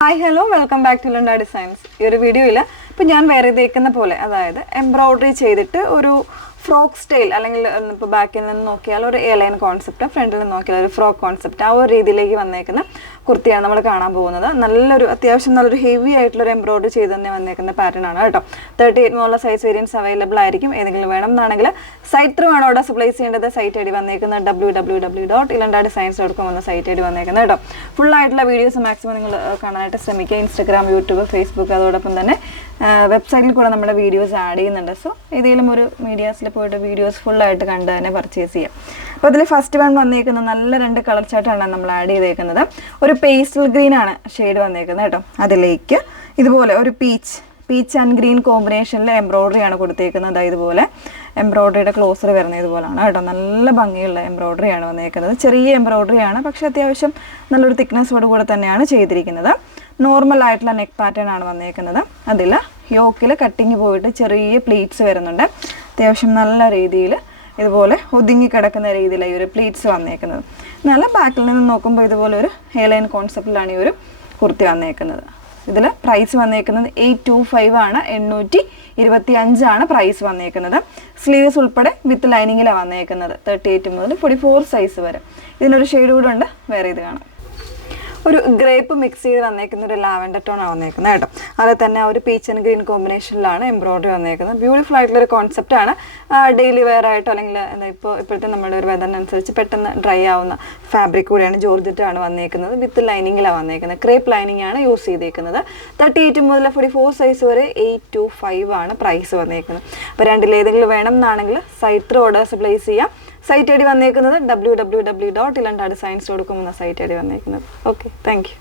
Hi, hello, welcome back to Linda Designs. This video is embroidery frog style അല്ലെങ്കിൽ ഇപ്പോൾ ബാക്കിൽ നിന്ന് നോക്കിയാൽ ഒരു എയർലൈൻ കോൺസെപ്റ്റ് ഫ്രണ്ടിൽ നിന്ന് നോക്കിയാൽ ഒരു ഫ്രോക്ക് കോൺസെപ്റ്റ് ആ ഒരു രീതിയിലേക്ക് വന്നേക്കുന്ന കുർത്തിയാണ് നമ്മൾ കാണാൻ പോകുന്നത്. നല്ലൊരു അത്യാവശ്യം നല്ലൊരു ഹെവി ആയിട്ടുള്ള ഒരു എംബ്രോയിഡറി ചെയ്ത് തന്നെ വന്നേക്കുന്ന പാറ്റേൺ ആണ് കേട്ടോ. 38 മുതലുള്ള സൈസ് വേരിയൻസ് അവൈലബിൾ ആയിരിക്കും. ഏതെങ്കിലും വേണം എന്നാണെങ്കിൽ സൈറ്റ് ത്രൂ ആണ് ഓർഡർ പ്ലേസ് ചെയ്യേണ്ടത്. സൈറ്റ് ഐ ഡി വന്നേക്കുന്നത് www.ilandadesigns.com എന്ന സൈറ്റ് ഐ ഡി വന്നേക്കുന്നത് കേട്ടോ. ഫുൾ ആയിട്ടുള്ള വീഡിയോസ് മാക്സിമം നിങ്ങൾ കാണാനായിട്ട് ശ്രമിക്കുക. ഇൻസ്റ്റാഗ്രാം, യൂട്യൂബ്, ഫേസ്ബുക്ക് അതോടൊപ്പം തന്നെ വെബ്സൈറ്റിൽ കൂടെ നമ്മുടെ വീഡിയോസ് ആഡ് ചെയ്യുന്നുണ്ട്. സോ ഏതെങ്കിലും ഒരു മീഡിയാസിൽ പോയിട്ട് വീഡിയോസ് ഫുള്ളായിട്ട് കണ്ട് തന്നെ പർച്ചേസ് ചെയ്യാം. അപ്പോൾ അതിൽ ഫസ്റ്റ് വൺ വന്നേക്കുന്നത് നല്ല 2 കളർ ചാർട്ടാണ് നമ്മൾ ആഡ് ചെയ്തേക്കുന്നത്. ഒരു പേസ്റ്റൽ ഗ്രീൻ ആണ് ഷെയ്ഡ് വന്നേക്കുന്നത് കേട്ടോ. അതിലേക്ക് ഇതുപോലെ ഒരു പീച്ച് ആൻഡ് ഗ്രീൻ കോമ്പിനേഷനിൽ എംബ്രോയിഡറി ആണ് കൊടുത്തേക്കുന്നത്. ഇതുപോലെ എംബ്രോയിഡറിയുടെ ക്ലോസർ വരുന്നത് ഇതുപോലെയാണ് കേട്ടോ. നല്ല ഭംഗിയുള്ള എംബ്രോയിഡറി ആണ് വന്നേക്കുന്നത്. ചെറിയ എംബ്രോയിഡറി ആണ്, പക്ഷേ അത്യാവശ്യം നല്ലൊരു തിക്നെസ്സോട് കൂടെ തന്നെയാണ് ചെയ്തിരിക്കുന്നത്. നോർമൽ ആയിട്ടുള്ള നെക്ക് പാറ്റേൺ ആണ് വന്നേക്കുന്നത്. അതിൽ യോക്കിൽ കട്ടിങ് പോയിട്ട് ചെറിയ പ്ലീറ്റ്സ് വരുന്നുണ്ട്. അത്യാവശ്യം നല്ല രീതിയിൽ ഇതുപോലെ ഒതുങ്ങി കിടക്കുന്ന രീതിയിലാണ് ഈ ഒരു പ്ലീറ്റ്സ് വന്നേക്കുന്നത്. നല്ല ബാക്കിൽ നിന്ന് നോക്കുമ്പോൾ ഇതുപോലെ ഒരു ഹെയർലൈൻ കോൺസെപ്റ്റിലാണ് ഈ ഒരു കുർത്തി വന്നേക്കുന്നത്. ഇതിൽ പ്രൈസ് വന്നേക്കുന്നത് 825 ആണ്. 825 ആണ് പ്രൈസ് വന്നേക്കുന്നത്. സ്ലീവ്സ് ഉൾപ്പെടെ വിത്ത് ലൈനിങ്ങിലാണ് വന്നേക്കുന്നത്. 38 മുതൽ 44 സൈസ് വരെ. ഇതിനൊരു ഷെയ്ഡ് കൂടെ ഉണ്ട്, വേറെ ഇത് കാണാം. ഒരു ഗ്രേപ്പ് മിക്സ് ചെയ്ത് വന്നേക്കുന്ന ഒരു ലാവൻഡർ ടോൺ ആണ് വന്നേക്കുന്നത് കേട്ടോ. അതിൽ തന്നെ ഒരു പീച്ച് ആൻഡ് ഗ്രീൻ കോമ്പിനേഷനിലാണ് എംബ്രോയിഡറി വന്നേക്കുന്നത്. ബ്യൂട്ടിഫുൾ ആയിട്ടുള്ളൊരു കോൺസെപ്റ്റാണ്. ഡെയിലി വെയർ ആയിട്ടോ അല്ലെങ്കിൽ ഇപ്പോഴത്തെ നമ്മുടെ ഒരു വെതറിനനുസരിച്ച് പെട്ടെന്ന് ഡ്രൈ ആവുന്ന ഫാബ്രിക് കൂടെയാണ്. ജോർജറ്റാണ് വന്നേക്കുന്നത്. വിത്ത് ലൈനിങ്ങിലാണ് വന്നേക്കുന്നത്. ക്രേപ്പ് ലൈനിങ് ആണ് യൂസ് ചെയ്തേക്കുന്നത്. 38 മുതൽ 44 സൈസ് വരെ 825 ആണ് പ്രൈസ് വന്നേക്കുന്നത്. അപ്പോൾ രണ്ടിലേതെങ്കിലും വേണം എന്നാണെങ്കിൽ സൈറ്റ് ത്രൂ ഓർഡേഴ്സ് പ്ലേസ് ചെയ്യാം. സൈറ്റ് ഐ ഡി വന്നേക്കുന്നത് www.ilandadesigns.com എന്ന സൈറ്റ് ഐ ഡി വന്നേക്കുന്നത്. Okay, thank you.